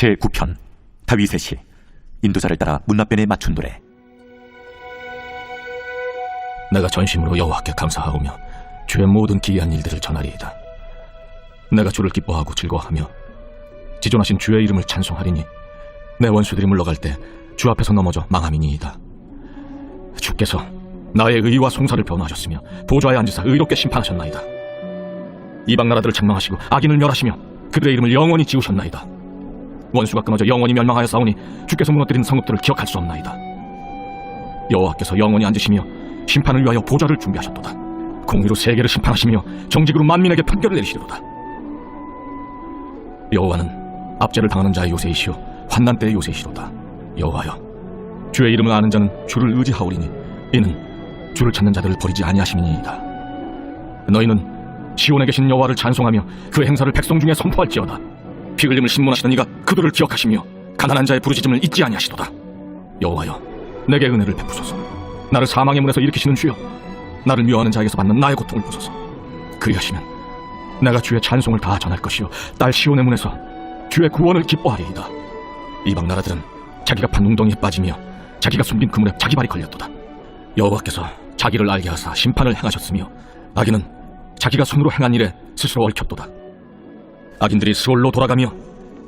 제9편 다윗의 시. 인도자를 따라 문나변에 맞춘 노래. 내가 전심으로 여호와께 감사하오며 주의 모든 기이한 일들을 전하리이다. 내가 주를 기뻐하고 즐거워하며 지존하신 주의 이름을 찬송하리니 내 원수들이 물러갈 때 주 앞에서 넘어져 망함이니이다. 주께서 나의 의와 송사를 변호하셨으며 보좌에 앉으사 의롭게 심판하셨나이다. 이방 나라들을 책망하시고 악인을 멸하시며 그들의 이름을 영원히 지우셨나이다. 원수가 끊어져 영원히 멸망하여 싸우니 주께서 무너뜨린 성읍들을 기억할 수 없나이다. 여호와께서 영원히 앉으시며 심판을 위하여 보좌를 준비하셨도다. 공의로 세계를 심판하시며 정직으로 만민에게 판결을 내리시리로다. 여호와는 압제를 당하는 자의 요새이시오 환난 때의 요새이시로다. 여호와여, 주의 이름을 아는 자는 주를 의지하오리니 이는 주를 찾는 자들을 버리지 아니하심이니이다. 너희는 시온에 계신 여호와를 찬송하며 그의 행사를 백성 중에 선포할지어다. 피 흘림을 신문하시던 이가 그들을 기억하시며 가난한 자의 부르짖음을 잊지 아니하시도다. 여호와여, 내게 은혜를 베푸소서. 나를 사망의 문에서 일으키시는 주여, 나를 미워하는 자에게서 받는 나의 고통을 보소서. 그리하시면 내가 주의 찬송을 다 전할 것이요 딸 시온의 문에서 주의 구원을 기뻐하리이다. 이방 나라들은 자기가 판 웅덩이에 빠지며 자기가 숨긴 그물에 자기 발이 걸렸도다. 여호와께서 자기를 알게 하사 심판을 행하셨으며 악인은 자기가 손으로 행한 일에 스스로 얽혔도다. 악인들이 스올로 돌아가며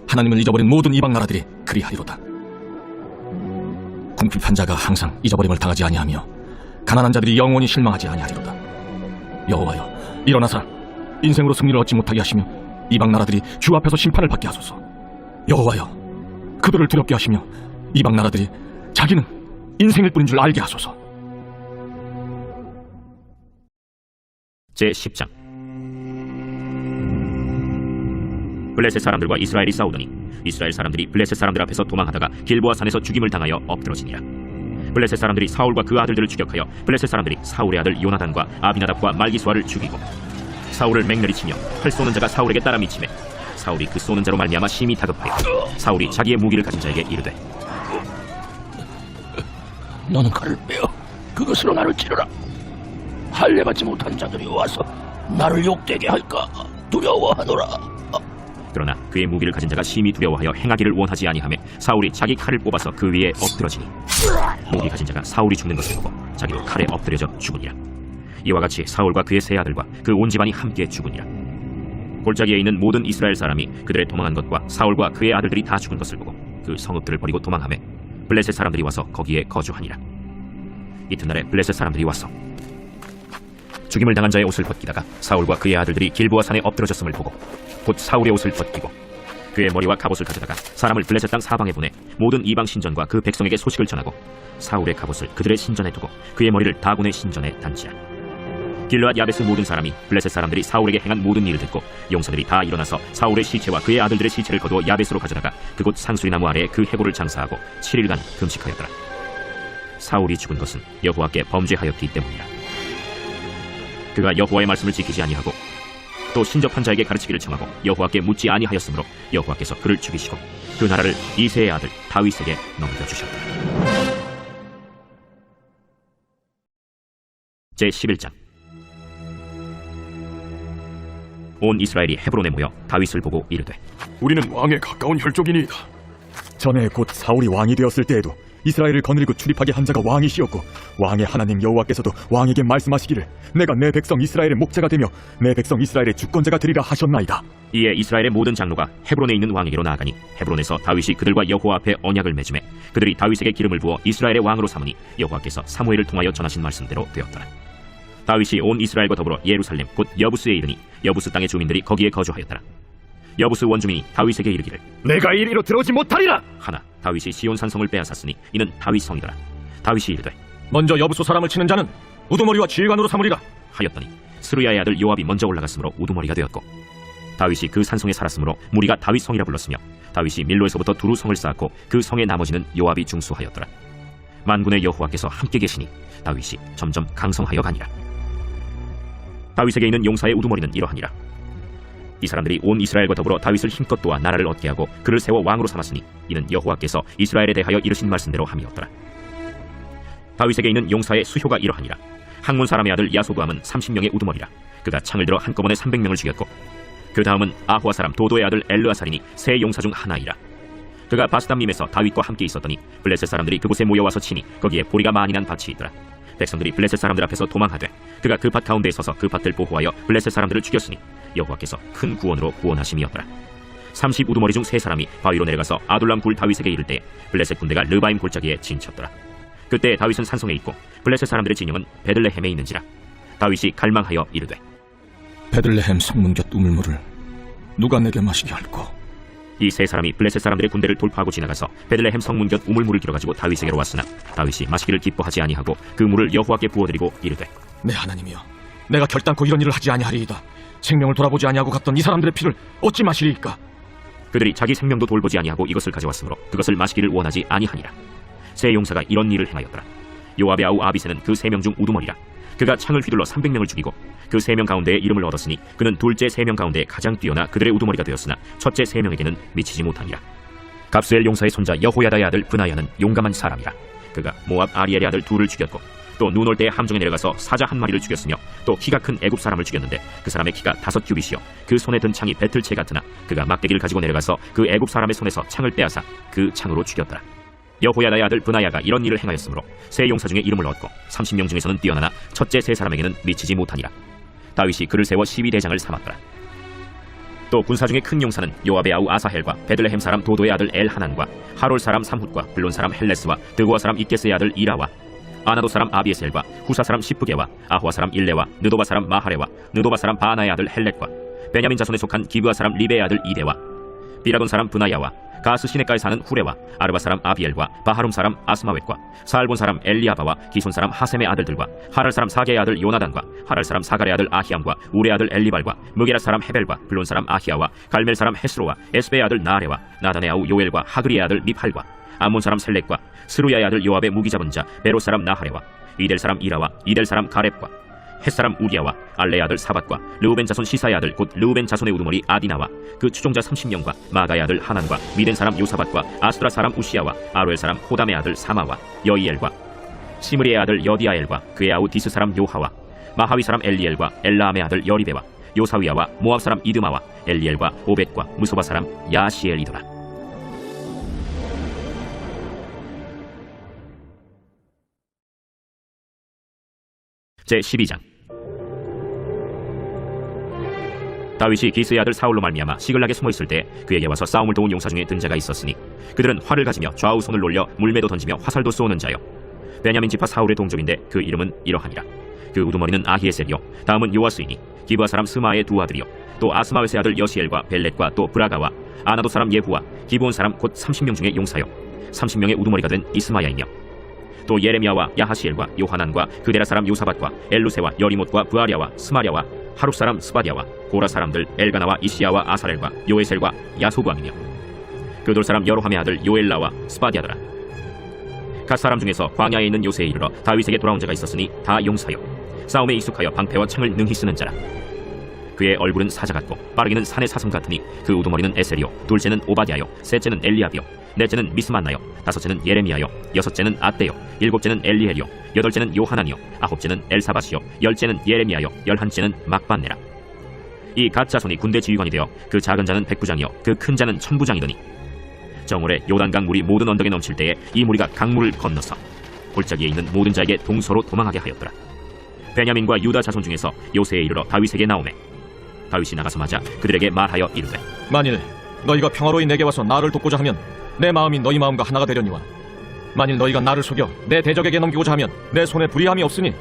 하나님을 잊어버린 모든 이방 나라들이 그리하리로다. 궁핍한 자가 항상 잊어버림을 당하지 아니하며 가난한 자들이 영원히 실망하지 아니하리로다. 여호와여, 일어나사 인생으로 승리를 얻지 못하게 하시며 이방 나라들이 주 앞에서 심판을 받게 하소서. 여호와여, 그들을 두렵게 하시며 이방 나라들이 자기는 인생일 뿐인 줄 알게 하소서. 제10장. 블레셋 사람들과 이스라엘이 싸우더니 이스라엘 사람들이 블레셋 사람들 앞에서 도망하다가 길보아 산에서 죽임을 당하여 엎드러지니라. 블레셋 사람들이 사울과 그 아들들을 추격하여 블레셋 사람들이 사울의 아들 요나단과 아비나답과 말기수아를 죽이고 사울을 맹렬히 치며 활 쏘는 자가 사울에게 따라 미치매 사울이 그 쏘는 자로 말미암아 심히 다급하여 사울이 자기의 무기를 가진 자에게 이르되, 너는 칼을 빼어 그것으로 나를 찌르라. 할례 받지 못한 자들이 와서 나를 욕되게 할까 두려워하노라. 그러나 그의 무기를 가진 자가 심히 두려워하여 행하기를 원하지 아니하매 사울이 자기 칼을 뽑아서 그 위에 엎드러지니 무기 가진 자가 사울이 죽는 것을 보고 자기도 칼에 엎드려져 죽으니라. 이와 같이 사울과 그의 세 아들과 그 온 집안이 함께 죽으니라. 골짜기에 있는 모든 이스라엘 사람이 그들의 도망한 것과 사울과 그의 아들들이 다 죽은 것을 보고 그 성읍들을 버리고 도망하매 블레셋 사람들이 와서 거기에 거주하니라. 이튿날에 블레셋 사람들이 와서 죽임을 당한 자의 옷을 벗기다가 사울과 그의 아들들이 길보아 산에 엎드러졌음을 보고 곧 사울의 옷을 벗기고 그의 머리와 갑옷을 가져다가 사람을 블레셋 땅 사방에 보내 모든 이방 신전과 그 백성에게 소식을 전하고 사울의 갑옷을 그들의 신전에 두고 그의 머리를 다곤의 신전에 단지라. 길르앗 야베스 모든 사람이 블레셋 사람들이 사울에게 행한 모든 일을 듣고 용사들이 다 일어나서 사울의 시체와 그의 아들들의 시체를 거두어 야베스로 가져다가 그곳 상수리나무 아래에 그 해골을 장사하고 7일간 금식하였더라. 사울이 죽은 것은 여호와께 범죄하였기 때문이라. 그가 여호와의 말씀을 지키지 아니하고 또 신접한 자에게 가르치기를 청하고 여호와께 묻지 아니하였으므로 여호와께서 그를 죽이시고 그 나라를 이새의 아들 다윗에게 넘겨주셨다. 제11장. 온 이스라엘이 헤브론에 모여 다윗을 보고 이르되, 우리는 왕에 가까운 혈족이니이다. 전에 곧 사울이 왕이 되었을 때에도 이스라엘을 거느리고 출입하게 한 자가 왕이시었고 왕의 하나님 여호와께서도 왕에게 말씀하시기를 내가 내 백성 이스라엘의 목자가 되며 내 백성 이스라엘의 주권자가 되리라 하셨나이다. 이에 이스라엘의 모든 장로가 헤브론에 있는 왕에게로 나아가니 헤브론에서 다윗이 그들과 여호와 앞에 언약을 맺음에 그들이 다윗에게 기름을 부어 이스라엘의 왕으로 삼으니 여호와께서 사무엘을 통하여 전하신 말씀대로 되었더라. 다윗이 온 이스라엘과 더불어 예루살렘 곧 여부스에 이르니 여부스 땅의 주민들이 거기에 거주하였더라. 여부스 원주민이 다윗에게 이르기를, 내가 이리로 들어오지 못하리라 하나 다윗이 시온 산성을 빼앗았으니 이는 다윗 성이더라. 다윗이 이르되, 먼저 여부수 사람을 치는 자는 우두머리와 지휘관으로 삼으리라 하였더니 스루야의 아들 요압이 먼저 올라갔으므로 우두머리가 되었고 다윗이 그 산성에 살았으므로 무리가 다윗 성이라 불렀으며 다윗이 밀로에서부터 두루 성을 쌓았고 그 성의 나머지는 요압이 중수하였더라. 만군의 여호와께서 함께 계시니 다윗이 점점 강성하여 가니라. 다윗에게 있는 용사의 우두머리는 이러하니라. 이 사람들이 온 이스라엘과 더불어 다윗을 힘껏 도와 나라를 얻게 하고 그를 세워 왕으로 삼았으니 이는 여호와께서 이스라엘에 대하여 이르신 말씀대로 함이었더라. 다윗에게 있는 용사의 수효가 이러하니라. 항문 사람의 아들 야소부함은 30명의 우두머리라. 그가 창을 들어 한꺼번에 300명을 죽였고 그 다음은 아호아 사람 도도의 아들 엘르아살이니 세 용사 중 하나이라. 그가 바스담림에서 다윗과 함께 있었더니 블레셋 사람들이 그곳에 모여와서 치니 거기에 보리가 많이 난 밭이 있더라. 백성들이 블레셋 사람들 앞에서 도망하되 그가 그 밭 가운데에 서서 그 밭을 보호하여 블레셋 사람들을 죽였으니 여호와께서 큰 구원으로 구원하심이었더라. 30 우두머리 중 3사람이 바위로 내려가서 아둘람 굴 다윗에게 이를 때 블레셋 군대가 르바임 골짜기에 진쳤더라. 그때 다윗은 산성에 있고 블레셋 사람들의 진영은 베들레헴에 있는지라. 다윗이 갈망하여 이르되 베들레헴 성문 곁 우물물을 누가 내게 마시게 할꼬? 이 3사람이 블레셋 사람들의 군대를 돌파하고 지나가서 베들레헴 성문 곁 우물물을 길어가지고 다윗에게로 왔으나 다윗이 마시기를 기뻐하지 아니하고 그 물을 여호와께 부어드리고 이르되 내 하나님이여, 내가 결단코 이런 일을 하지 아니하리이다. 생명을 돌아보지 아니하고 갔던 이 사람들의 피를 어찌 마시리이까? 그들이 자기 생명도 돌보지 아니하고 이것을 가져왔으므로 그것을 마시기를 원하지 아니하니라. 세 용사가 이런 일을 행하였더라. 요압의 아우 아비새는 그 3명 중 우두머리라. 그가 창을 휘둘러 300명을 죽이고 그 3명 가운데에 이름을 얻었으니 그는 둘째 3명 가운데 가장 뛰어나 그들의 우두머리가 되었으나 첫째 3명에게는 미치지 못하니라. 갑수엘 용사의 손자 여호야다의 아들 브나야는 용감한 사람이라. 그가 모압 아리엘의 아들 둘을 죽였고 또 눈 올 때 함정에 내려가서 사자 1마리를 죽였으며 또 키가 큰 애굽 사람을 죽였는데 그 사람의 키가 5규빗이요 그 손에 든 창이 배틀채 같으나 그가 막대기를 가지고 내려가서 그 애굽 사람의 손에서 창을 빼앗아 그 창으로 죽였더라. 여호야다의 아들 브나야가 이런 일을 행하였으므로 세 용사 중에 이름을 얻고 30명 중에서는 뛰어나나 첫째 3사람에게는 미치지 못하니라. 다윗이 그를 세워 12대장을 삼았더라. 또 군사 중에 큰 용사는 요압의 아우 아사헬과 베들레헴 사람 도도의 아들 엘하난과 하롤 사람 삼훗과 블론 사람 헬레스와 드고아 사람 이게스의 아들 이라와 아나도 사람 아비에셀과 후사 사람 시프게와 아호아 사람 일레와 느도바 사람 마하레와 느도바 사람 바나의 아들 헬렛과 베냐민 자손에 속한 기브아 사람 리베의 아들 이데와 비라돈 사람 브나야와 가스 시내가에 사는 후레와 아르바 사람 아비엘과 바하룸 사람 아스마웻과 사알본 사람 엘리아바와 기손 사람 하셈의 아들들과 하랄 사람 사게의 아들 요나단과 하랄 사람 사갈의 아들 아히암과 우레의 아들 엘리발과 무게라 사람 헤벨과 블론 사람 아히야와 갈멜 사람 헤스로와 에스베의 아들 나레와 나단의 아우 요엘과 하그리의 아들 미팔과 암몬 사람 셀렉과 스루야의 아들 요압의 무기 잡은 자 베로 사람 나하레와 이델 사람 이라와 이델 사람 가렙과 햇사람 우리아와 알레의 아들 사밧과 르우벤 자손 시사의 아들 곧 르우벤 자손의 우두머리 아디나와 그 추종자 30명과 마가의 아들 하난과 미덴 사람 요사밧과 아스드라 사람 우시아와 아루엘 사람 호담의 아들 사마와 여이엘과 시므리의 아들 여디아엘과 그의 아우 디스 사람 요하와 마하위 사람 엘리엘과 엘라함의 아들 여리베와 요사위아와 모압 사람 이드마와 엘리엘과 오벳과 무소바 사람 야시엘이더라. 제12장. 다윗이 기스의 아들 사울로 말미암아 시글락에 숨어있을 때 그에게 와서 싸움을 도운 용사 중에 든 자가 있었으니 그들은 활을 가지며 좌우 손을 놀려 물매도 던지며 화살도 쏘는 자요 베냐민 지파 사울의 동족인데 그 이름은 이러하니라. 그 우두머리는 아히에셀이요 다음은 요아스이니 기브아 사람 스마의 두 아들이요 또 아스마웻의 아들 여시엘과 벨렛과 또 브라가와 아나도 사람 예후와 기브온 사람 곧 30명 중에 용사요 30명의 우두머리가 된 이스마야이며 또 예레미야와 야하시엘과 요하난과 그데라 사람 요사밧과 엘루세와 여리못과 부아랴와 스마랴와 하룹 사람 스바디아와 고라 사람들 엘가나와 이시야와 아사렐과 요에셀과 야소부함이며 그돌 사람 여로함의 아들 요엘라와 스바디아더라. 갓 사람 중에서 광야에 있는 요새에 이르러 다윗에게 돌아온 자가 있었으니 다 용사요 싸움에 익숙하여 방패와 창을 능히 쓰는 자라. 그의 얼굴은 사자 같고 빠르기는 산의 사슴 같으니 그 우두머리는 에셀이요 둘째는 오바댜요 셋째는 엘리압이요 넷째는 미스만나요 다섯째는 예레미야요 여섯째는 아떼요 일곱째는 엘리헬이요 여덟째는 요하난이요 아홉째는 엘사밧이요 열째는 예레미야요 열한째는 막반네라. 이 갓 자손이 군대 지휘관이 되어 그 작은 자는 백부장이요 그 큰 자는 천부장이더니 정월에 요단강 물이 모든 언덕에 넘칠 때에 이 무리가 강물을 건너서 골짜기에 있는 모든 자에게 동서로 도망하게 하였더라. 베냐민과 유다 자손 중에서 요새에 이르러 다윗에게 나오매 다윗이 나가서 맞아 그들에게 말하여 이르되 만일 너희가 평화로이 내게 와서 나를 돕고자 하면 내 마음이 너희 마음과 하나가 되려니와 만일 너희가 나를 속여 내 대적에게 넘기고자 하면 내 손에 불의함이 없으니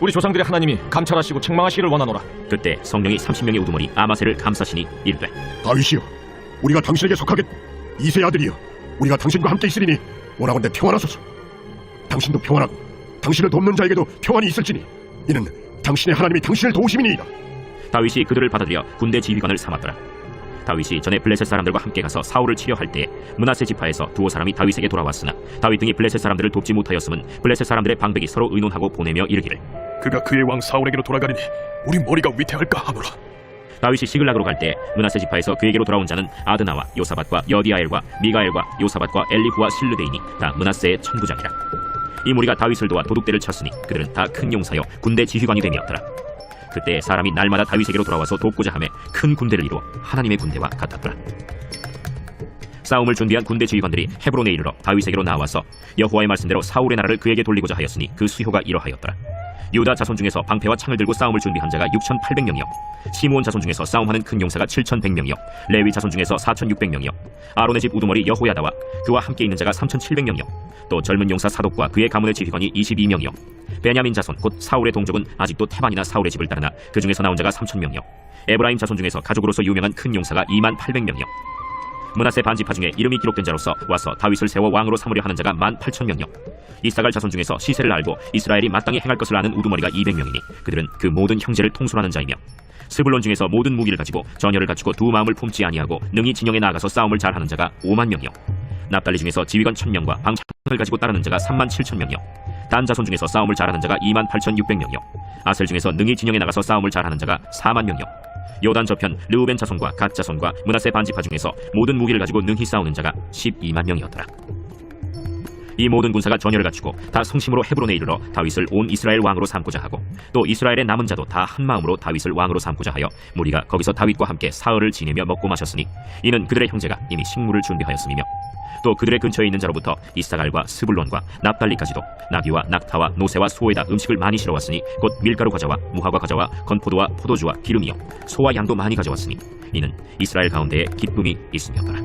우리 조상들의 하나님이 감찰하시고 책망하시기를 원하노라. 그때 성령이 30명의 우두머리 아마셀을 감싸시니 이르되 다윗이여 우리가 당신에게 속하겠고 이새의 아들이여 우리가 당신과 함께 있으리니 원하건대 평안하소서. 당신도 평안하고 당신을 돕는 자에게도 평안이 있을지니 이는 당신의 하나님이 당신을 도우심이니이다. 다윗이 그들을 받아들여 군대 지휘관을 삼았더라. 다윗이 전에 블레셋 사람들과 함께 가서 사울을 치려 할 때에 므낫세 지파에서 두어 사람이 다윗에게 돌아왔으나 다윗 등이 블레셋 사람들을 돕지 못하였음은 블레셋 사람들의 방백이 서로 의논하고 보내며 이르기를 그가 그의 왕 사울에게로 돌아가리니 우리 머리가 위태할까 하노라. 다윗이 시글락으로 갈 때 므낫세 지파에서 그에게로 돌아온 자는 아드나와 요사밧과 여디아엘과 미가엘과 요사밧과 엘리후와 실르데이니 다 므낫세의 천부장이라. 이 무리가 다윗을 도와 도둑대를 쳤으니 그들은 다 큰 용사여 군대 지휘관이 되었더라. 그때 사람이 날마다 다윗에게로 돌아와서 돕고자 하며 큰 군대를 이루어 하나님의 군대와 같았더라. 싸움을 준비한 군대 지휘관들이 헤브론에 이르러 다윗에게로 나와서 여호와의 말씀대로 사울의 나라를 그에게 돌리고자 하였으니 그 수효가 이러하였더라. 유다 자손 중에서 방패와 창을 들고 싸움을 준비한 자가 6,800명이요 시므온 자손 중에서 싸움하는 큰 용사가 7,100명이요 레위 자손 중에서 4,600명이요 아론의 집 우두머리 여호야다와 그와 함께 있는 자가 3,700명이요 또 젊은 용사 사독과 그의 가문의 지휘관이 22명이요 베냐민 자손 곧 사울의 동족은 아직도 태반이나 사울의 집을 따르나 그 중에서 나온 자가 3,000명이요 에브라임 자손 중에서 가족으로서 유명한 큰 용사가 28,800명이요 므낫세 반지파 중에 이름이 기록된 자로서 와서 다윗을 세워 왕으로 삼으려 하는 자가 18,000명이요 이사갈 자손 중에서 시세를 알고 이스라엘이 마땅히 행할 것을 아는 우두머리가 200명이니 그들은 그 모든 형제를 통솔하는 자이며 스불론 중에서 모든 무기를 가지고 전열을 갖추고 두 마음을 품지 아니하고 능히 진영에 나아가서 싸움을 잘하는 자가 50,000명이요 납달리 중에서 지휘관 1,000명과 방창을 가지고 따르는 자가 37,000명이요 단 자손 중에서 싸움을 잘하는 자가 28,600명이요 아셀 중에서 능히 진영에 나가서 싸움을 잘하는 자가 40,000명이요 요단 저편 르우벤 자손과 갓 자손과 므낫세 반지파 중에서 모든 무기를 가지고 능히 싸우는 자가 120,000명이었더라. 이 모든 군사가 전열을 갖추고 다 성심으로 헤브론에 이르러 다윗을 온 이스라엘 왕으로 삼고자 하고 또 이스라엘의 남은 자도 다 한 마음으로 다윗을 왕으로 삼고자 하여 무리가 거기서 다윗과 함께 사흘을 지내며 먹고 마셨으니 이는 그들의 형제가 이미 식물을 준비하였음이며 또 그들의 근처에 있는 자로부터 이사갈과 스불론과 납달리까지도 나귀와 낙타와 노새와 소에다 음식을 많이 실어왔으니 곧 밀가루 과자와 무화과 과자와 건포도와 포도주와 기름이요 소와 양도 많이 가져왔으니 이는 이스라엘 가운데에 기쁨이 있음이었더라.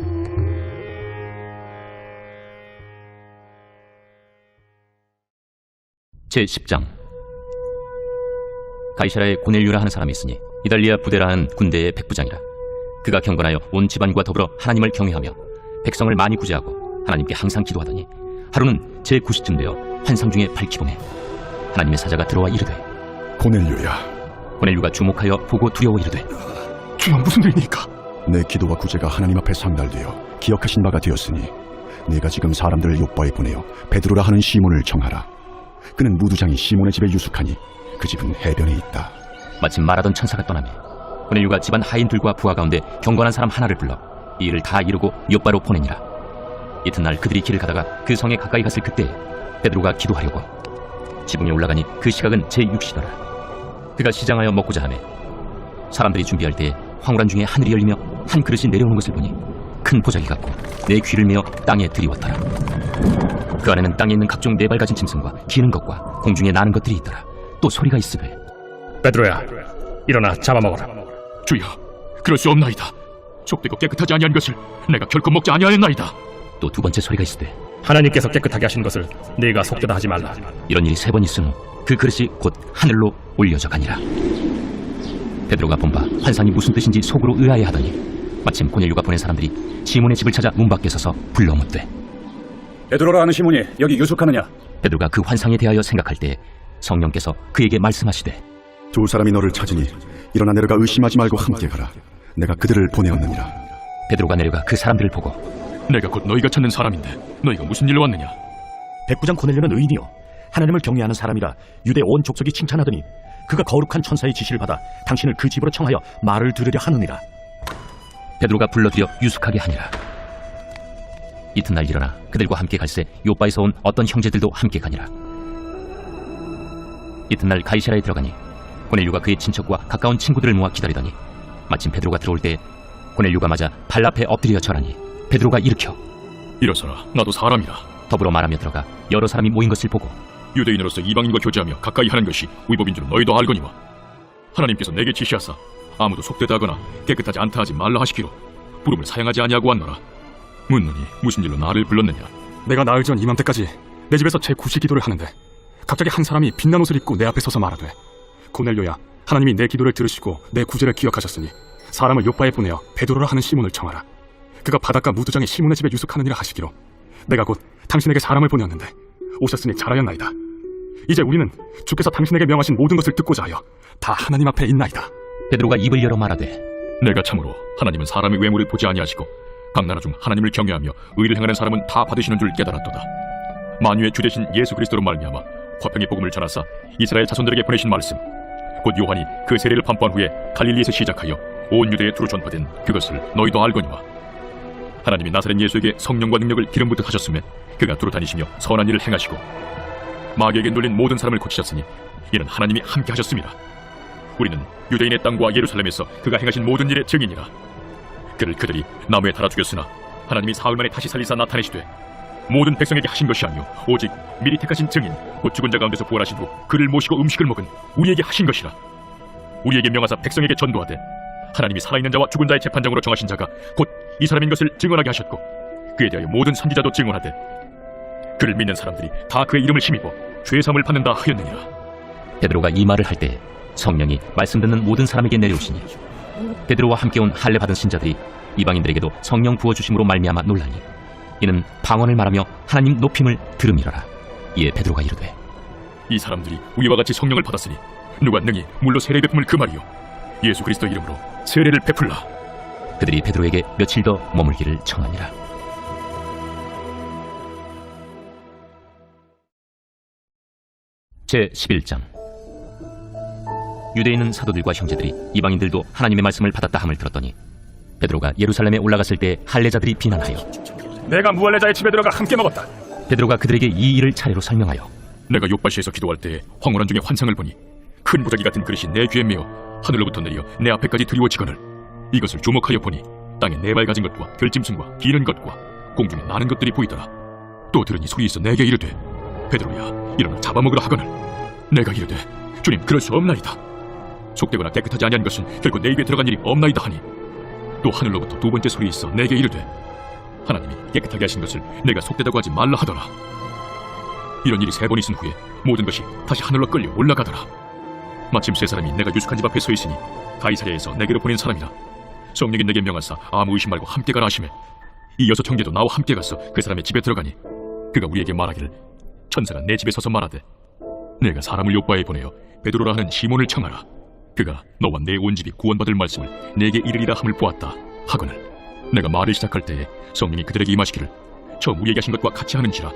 제10장 가이사라에 고넬류라 하는 사람이 있으니 이달리아 부대라 하는 군대의 백부장이라. 그가 경건하여 온 집안과 더불어 하나님을 경외하며 백성을 많이 구제하고 하나님께 항상 기도하더니 하루는 제9시쯤 되어 환상 중에 밝히봄에 하나님의 사자가 들어와 이르되 고넬료야, 고넬류가 주목하여 보고 두려워 이르되 주여 무슨 일입니까? 내 기도와 구제가 하나님 앞에 상달되어 기억하신 바가 되었으니 내가 지금 사람들을 요바에 보내어 베드로라 하는 시몬을 청하라. 그는 무두장이 시몬의 집에 유숙하니 그 집은 해변에 있다. 마침 말하던 천사가 떠나며 고넬류가 집안 하인들과 부하 가운데 경건한 사람 하나를 불러 이 일을 다 이루고 요바로 보내니라. 이튿날 그들이 길을 가다가 그 성에 가까이 갔을 그때 베드로가 기도하려고 지붕에 올라가니 그 시각은 제6시더라. 그가 시장하여 먹고자 하매 사람들이 준비할 때에 황홀한 중에 하늘이 열리며 한 그릇이 내려오는 것을 보니 큰 보자기 같고 내 귀를 메어 땅에 들이웠더라. 그 안에는 땅에 있는 각종 네발 가진 짐승과 기는 것과 공중에 나는 것들이 있더라. 또 소리가 있으되 베드로야, 일어나 잡아먹어라. 주여, 그럴 수 없나이다. 속되고 깨끗하지 아니한 것을 내가 결코 먹지 아니하였나이다. 또 두 번째 소리가 있으되 하나님께서 깨끗하게 하신 것을 네가 속되다 하지 말라. 이런 일이 3번 있은 후 그 그릇이 곧 하늘로 올려져 가니라. 베드로가 본바 환상이 무슨 뜻인지 속으로 의아해하더니 마침 고넬류가 보낸 사람들이 시몬의 집을 찾아 문 밖에 서서 불러 묻되 베드로라 하는 시몬이 여기 유숙하느냐? 베드로가 그 환상에 대하여 생각할 때 성령께서 그에게 말씀하시되 두 사람이 너를 찾으니 일어나 내려가 의심하지 말고 함께 가라. 내가 그들을 보내었느니라. 베드로가 내려가 그 사람들을 보고 내가 곧 너희가 찾는 사람인데 너희가 무슨 일로 왔느냐? 백부장 고넬료는 의인이요 하나님을 경외하는 사람이라 유대 온 족속이 칭찬하더니 그가 거룩한 천사의 지시를 받아 당신을 그 집으로 청하여 말을 들으려 하느니라. 베드로가 불러들여 유숙하게 하니라. 이튿날 일어나 그들과 함께 갈새 요바에서 온 어떤 형제들도 함께 가니라. 이튿날 가이사라에 들어가니 고넬류가 그의 친척과 가까운 친구들을 모아 기다리더니 마침 베드로가 들어올 때 고넬류가 맞아 발 앞에 엎드려 절하니 베드로가 일으켜 일어서라, 나도 사람이라. 더불어 말하며 들어가 여러 사람이 모인 것을 보고 유대인으로서 이방인과 교제하며 가까이 하는 것이 위법인 줄 너희도 알거니와 하나님께서 내게 지시하사 아무도 속되다 하거나 깨끗하지 않다 하지 말라 하시기로 부름을 사양하지 아니하고 왔노라. 묻노니 무슨 일로 나를 불렀느냐? 내가 나흘 전 이맘때까지 내 집에서 제9시 기도를 하는데 갑자기 한 사람이 빛난 옷을 입고 내 앞에 서서 말하되 고넬료야, 하나님이 내 기도를 들으시고 내 구제를 기억하셨으니 사람을 요바에 보내어 베드로라 하는 시몬을 청하라. 그가 바닷가 무두장의 시몬의 집에 유숙하느니라 하시기로 내가 곧 당신에게 사람을 보내었는데 오셨으니 잘하였나이다. 이제 우리는 주께서 당신에게 명하신 모든 것을 듣고자 하여 다 하나님 앞에 있나이다. 베드로가 입을 열어 말하되 내가 참으로 하나님은 사람의 외모를 보지 아니하시고 각 나라 중 하나님을 경외하며 의를 행하는 사람은 다 받으시는 줄 깨달았도다. 만유의 주 되신 예수 그리스도로 말미암아 화평의 복음을 전하사 이스라엘 자손들에게 보내신 말씀 곧 요한이 그 세례를 반포한 후에 갈릴리에서 시작하여 온 유대에 두루 전파된 그것을 너희도 알거니와 하나님이 나사렛 예수에게 성령과 능력을 기름 부듯 하셨음에 그가 두루 다니시며 선한 일을 행하시고 마귀에게 눌린 모든 사람을 고치셨으니 이는 하나님이 함께 하셨습니다. 우리는 유대인의 땅과 예루살렘에서 그가 행하신 모든 일의 증인이라. 그들이 나무에 달아 죽였으나 하나님이 사흘 만에 다시 살리사 나타내시되 모든 백성에게 하신 것이 아니요 오직 미리 택하신 증인 곧 죽은 자 가운데서 부활하신 후 그를 모시고 음식을 먹은 우리에게 하신 것이라. 우리에게 명하사 백성에게 전도하되 하나님이 살아있는 자와 죽은 자의 재판장으로 정하신 자가 곧 이 사람인 것을 증언하게 하셨고 그에 대하여 모든 선지자도 증언하되 그를 믿는 사람들이 다 그의 이름을 힘입어 죄사함을 받는다 하였느니라. 베드로가 이 말을 할 때 성령이 말씀 듣는 모든 사람에게 내려오시니 베드로와 함께 온 할례 받은 신자들이 이방인들에게도 성령 부어주심으로 말미암아 놀라니 이는 방언을 말하며 하나님 높임을 들음이러라. 이에 베드로가 이르되 이 사람들이 우리와 같이 성령을 받았으니 누가 능히 물로 세례 베품을 금하리요 예수 그리스도 이름으로 세례를 베풀라. 그들이 베드로에게 며칠 더 머물기를 청하니라. 제11장. 유대인은 사도들과 형제들이 이방인들도 하나님의 말씀을 받았다 함을 들었더니 베드로가 예루살렘에 올라갔을 때 할례자들이 비난하여 내가 무할례자의 집에 들어가 함께 먹었다. 베드로가 그들에게 이 일을 차례로 설명하여 내가 요바시에서 기도할 때 황홀한 중에 환상을 보니 큰 무더기 같은 그릇이 내 귀에 메어 하늘로부터 내려 내 앞에까지 드리워지거늘 이것을 주목하여 보니 땅에 네 발 가진 것과 결짐승과 기는 것과 공중에 나는 것들이 보이더라. 또 들으니 소리 있어 내게 이르되 베드로야 일어나 잡아먹으라 하거늘 내가 이르되 주님 그럴 수 없나이다. 속되거나 깨끗하지 아니한 것은 결코 내 입에 들어간 일이 없나이다 하니 또 하늘로부터 두 번째 소리 있어 내게 이르되 하나님이 깨끗하게 하신 것을 내가 속되다고 하지 말라 하더라. 이런 일이 세 번 있은 후에 모든 것이 다시 하늘로 끌려 올라가더라. 마침 세 사람이 내가 유숙한 집 앞에 서 있으니 가이사랴에서 내게로 보낸 사람이라. 성령이 내게 명하사 아무 의심 말고 함께 가라 하시매 이 여섯 형제도 나와 함께 가서 그 사람의 집에 들어가니 그가 우리에게 말하기를 천사가 내 집에 서서 말하되 내가 사람을 요바에 보내어 베드로라 하는 시몬을 청하라. 그가 너와 내 온 집이 구원받을 말씀을 내게 이르리라 함을 보았다 하거늘 내가 말을 시작할 때에 성령이 그들에게 임하시기를 처음 우리에게 하신 것과 같이 하는지라.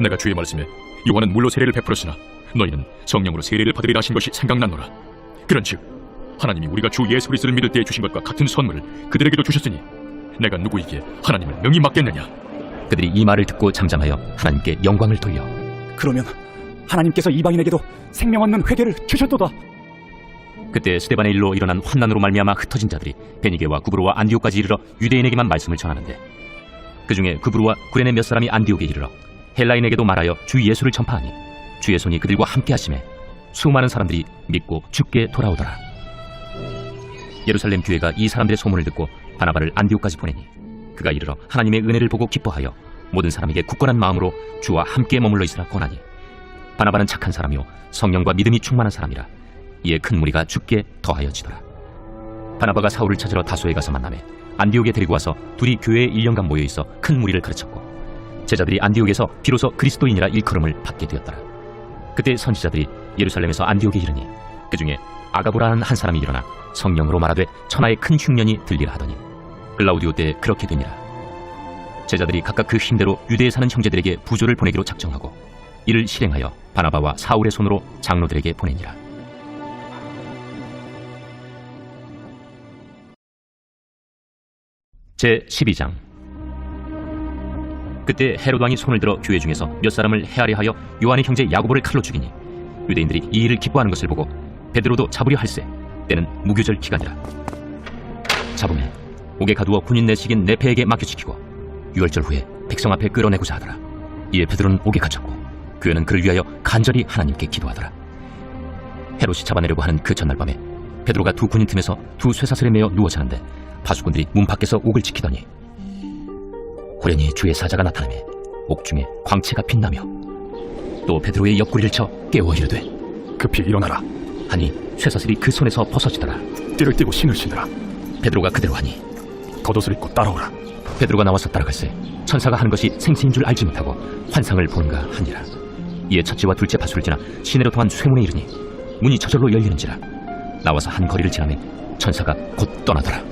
내가 주의 말씀에 요한은 물로 세례를 베풀었으나 너희는 성령으로 세례를 받으리라 하신 것이 생각났노라. 그런즉 하나님이 우리가 주 예수 그리스도를 믿을 때에 주신 것과 같은 선물을 그들에게도 주셨으니 내가 누구에게 하나님을 명히 맡겠느냐. 그들이 이 말을 듣고 잠잠하여 하나님께 영광을 돌려 그러면 하나님께서 이방인에게도 생명 얻는 회개를 주셨도다. 그때 스데반의 일로 일어난 환난으로 말미암아 흩어진 자들이 베니게와 구브로와 안디옥까지 이르러 유대인에게만 말씀을 전하는데 그 중에 구브로와 구레네 몇 사람이 안디옥에 이르러 헬라인에게도 말하여 주 예수를 전파하니 주의 손이 그들과 함께 하심에 수많은 사람들이 믿고 주께 돌아오더라. 예루살렘 교회가 이 사람들의 소문을 듣고 바나바를 안디옥까지 보내니 그가 이르러 하나님의 은혜를 보고 기뻐하여 모든 사람에게 굳건한 마음으로 주와 함께 머물러 있으라 권하니 바나바는 착한 사람이요 성령과 믿음이 충만한 사람이라. 이에 큰 무리가 주께 더하여지더라. 바나바가 사울을 찾으러 다소에 가서 만나매 안디옥에 데리고 와서 둘이 교회에 1년간 모여있어 큰 무리를 가르쳤고 제자들이 안디옥에서 비로소 그리스도인이라 일컬음을 받게 되었더라. 그때 선지자들이 예루살렘에서 안디옥에 이르니 그 중에 아가보라는 한 사람이 일어나 성령으로 말하되 천하의 큰 흉년이 들리라 하더니 글라우디오 때 그렇게 되니라. 제자들이 각각 그 힘대로 유대에 사는 형제들에게 부조를 보내기로 작정하고 이를 실행하여 바나바와 사울의 손으로 장로들에게 보내니라. 제12장. 그때 헤롯 왕이 손을 들어 교회 중에서 몇 사람을 해하려 하여 요한의 형제 야고보를 칼로 죽이니 유대인들이 이 일을 기뻐하는 것을 보고 베드로도 잡으려 할세 때는 무교절 기간이라. 잡음에 옥에 가두어 군인 내식인 네페에게 맡겨지키고 유월절 후에 백성 앞에 끌어내고자 하더라. 이에 베드로는 옥에 갇혔고 교회는 그를 위하여 간절히 하나님께 기도하더라. 헤롯이 잡아내려고 하는 그 전날 밤에 베드로가 두 군인 틈에서 두 쇠사슬에 매어 누워 자는데 바수꾼들이 문 밖에서 옥을 지키더니 호련히 주의 사자가 나타나매 옥 중에 광채가 빛나며 또 베드로의 옆구리를 쳐 깨워 이르되 급히 일어나라. 하니 쇠사슬이 그 손에서 벗어지더라. 띠를 띠고 신을 신으라. 베드로가 그대로 하니 겉옷을 입고 따라오라. 베드로가 나와서 따라갈새 천사가 하는 것이 생시인 줄 알지 못하고 환상을 보는가 하니라. 이에 첫째와 둘째 바수를 지나 시내로 통한 쇠문에 이르니 문이 저절로 열리는지라. 나와서 한 거리를 지나매 천사가 곧 떠나더라.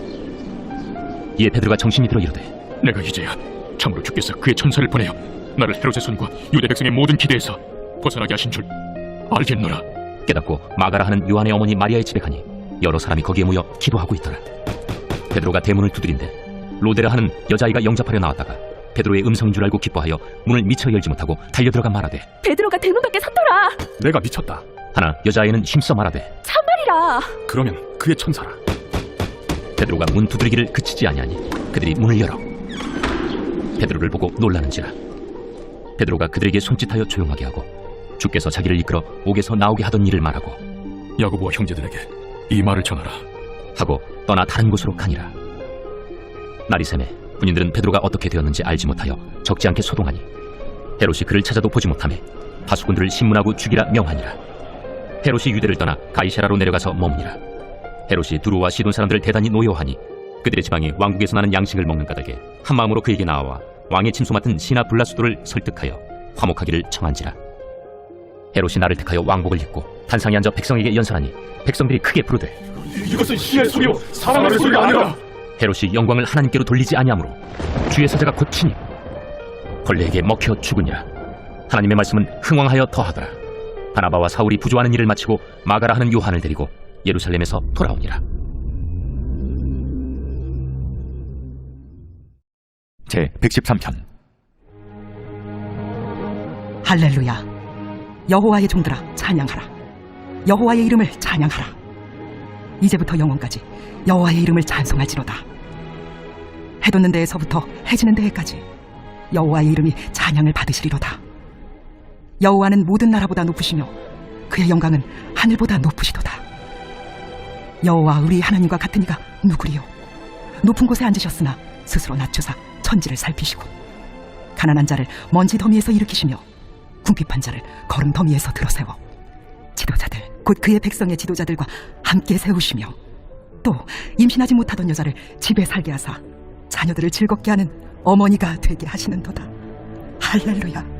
이에 베드로가 정신이 들어 이르되 내가 이제야 참으로 주께서 그의 천사를 보내어 나를 헤롯의 손과 유대 백성의 모든 기대에서 벗어나게 하신 줄 알겠노라. 깨닫고 마가라 하는 요한의 어머니 마리아의 집에 가니 여러 사람이 거기에 모여 기도하고 있더라. 베드로가 대문을 두드린데 로데라 하는 여자아이가 영접하려 나왔다가 베드로의 음성인 줄 알고 기뻐하여 문을 미처 열지 못하고 달려들어가 말하되 베드로가 대문 밖에 섰더라. 내가 미쳤다. 하나 여자아이는 힘써 말하되 참말이라. 그러면 그의 천사라. 베드로가 문 두드리기를 그치지 아니하니 그들이 문을 열어 베드로를 보고 놀라는지라. 베드로가 그들에게 손짓하여 조용하게 하고 주께서 자기를 이끌어 옥에서 나오게 하던 일을 말하고 야고보와 형제들에게 이 말을 전하라 하고 떠나 다른 곳으로 가니라. 날이 새매 군인들은 베드로가 어떻게 되었는지 알지 못하여 적지 않게 소동하니 헤롯이 그를 찾아도 보지 못하매 하수군들을 신문하고 죽이라 명하니라. 헤롯이 유대를 떠나 가이사라로 내려가서 머무니라. 헤롯이 두로와 시돈 사람들을 대단히 노여하니 그들의 지방에 왕국에서 나는 양식을 먹는 까닭에 한 마음으로 그에게 나와 왕의 침소 맡은 시나 블라수도를 설득하여 화목하기를 청한지라. 헤롯이 나를 택하여 왕복을 입고 단상에 앉아 백성에게 연설하니 백성들이 크게 부르되 이것은 신의 소리요 사람의 소리가 아니라. 헤롯이 영광을 하나님께로 돌리지 아니하므로 주의 사자가 곧 치니 벌레에게 먹혀 죽으니라. 하나님의 말씀은 흥왕하여 더하더라. 바나바와 사울이 부조하는 일을 마치고 마가라 하는 요한을 데리고 예루살렘에서 돌아오니라. 제 113편. 할렐루야. 여호와의 종들아 찬양하라. 여호와의 이름을 찬양하라. 이제부터 영원까지 여호와의 이름을 찬송할지로다. 해 돋는 데에서부터 해 지는 데에까지 여호와의 이름이 찬양을 받으시리로다. 여호와는 모든 나라보다 높으시며 그의 영광은 하늘보다 높으시도다. 여호와 우리 하나님과 같은 이가 누구리요? 높은 곳에 앉으셨으나 스스로 낮추사 천지를 살피시고 가난한 자를 먼지 더미에서 일으키시며 궁핍한 자를 거름 더미에서 들어세워 지도자들 곧 그의 백성의 지도자들과 함께 세우시며 또 임신하지 못하던 여자를 집에 살게 하사 자녀들을 즐겁게 하는 어머니가 되게 하시는도다. 할렐루야.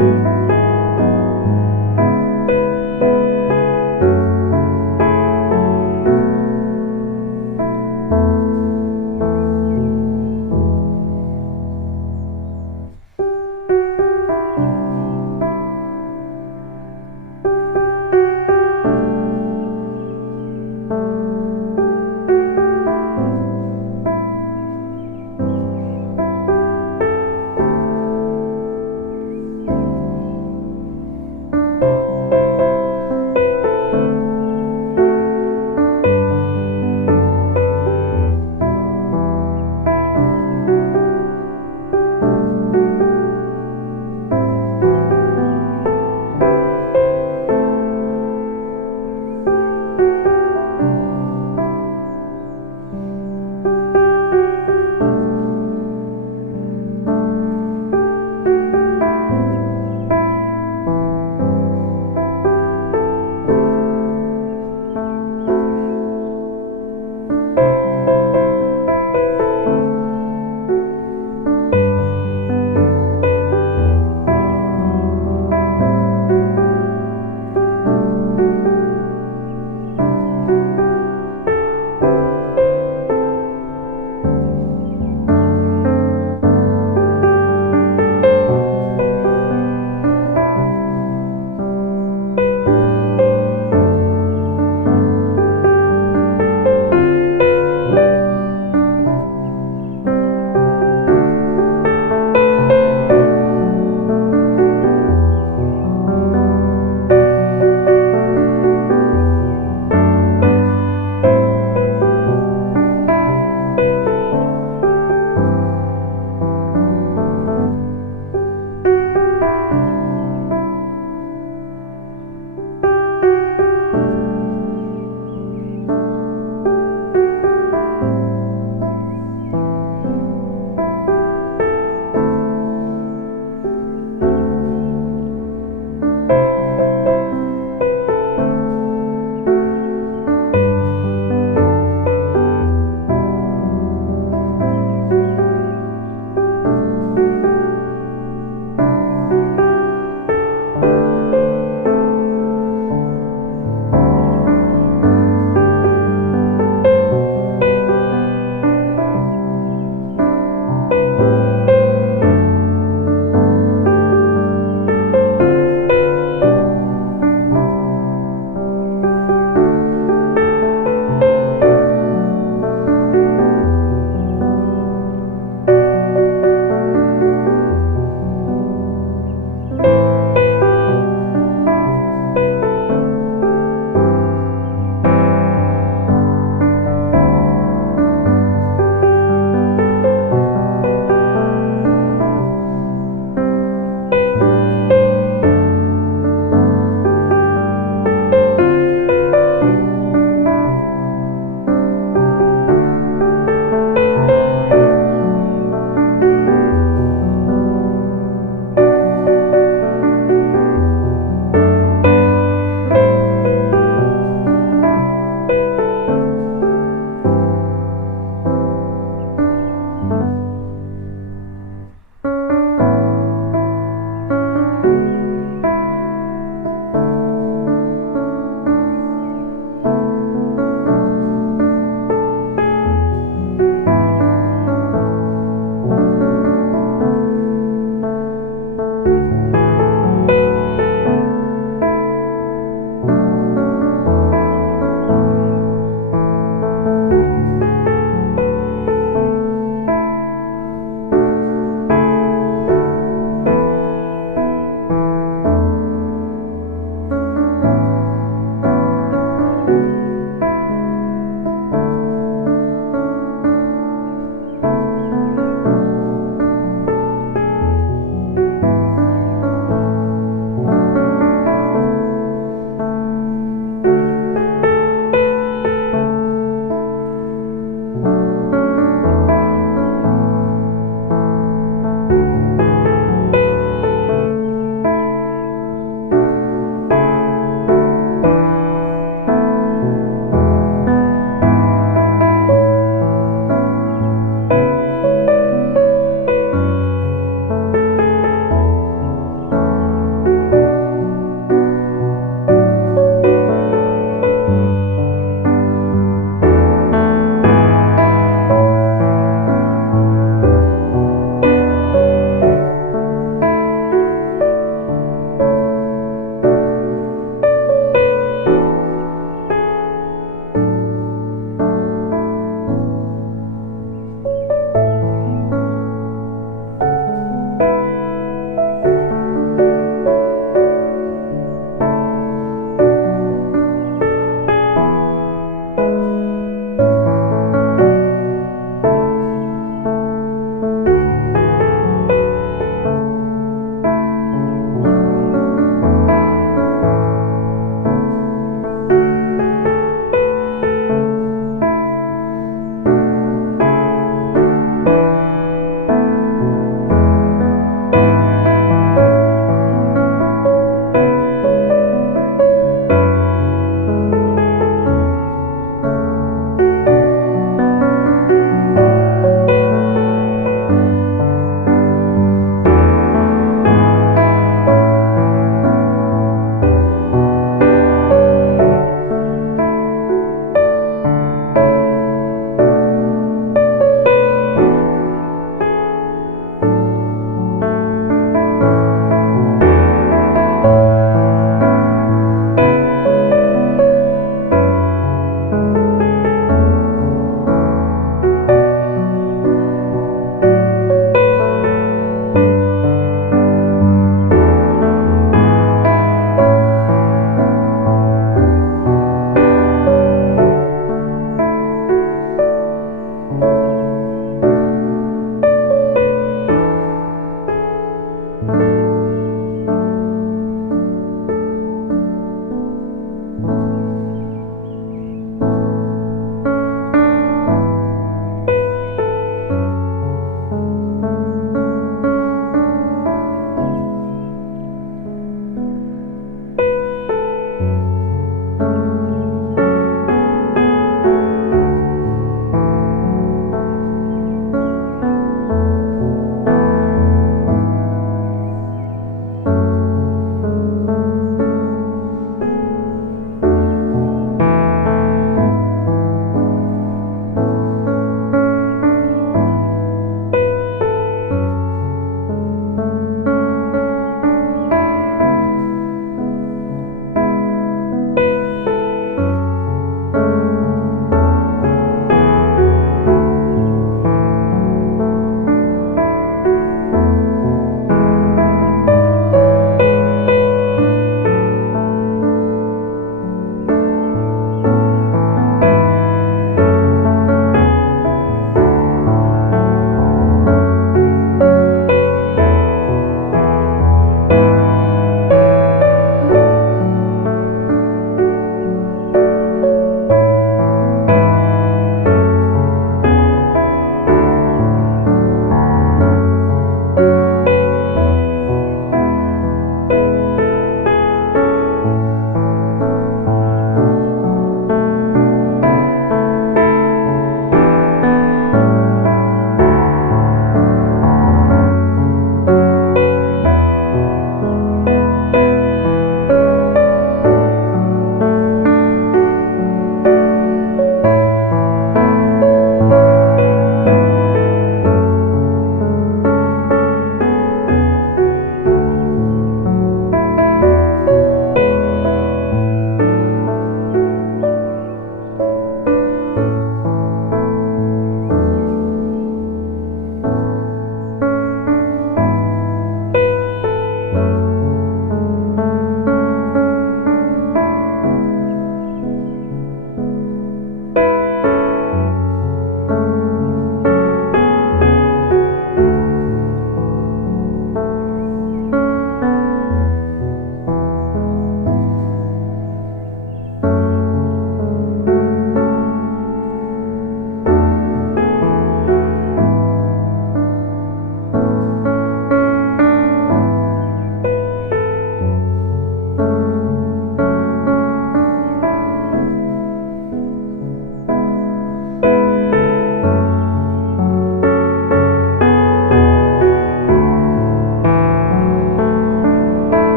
아멘.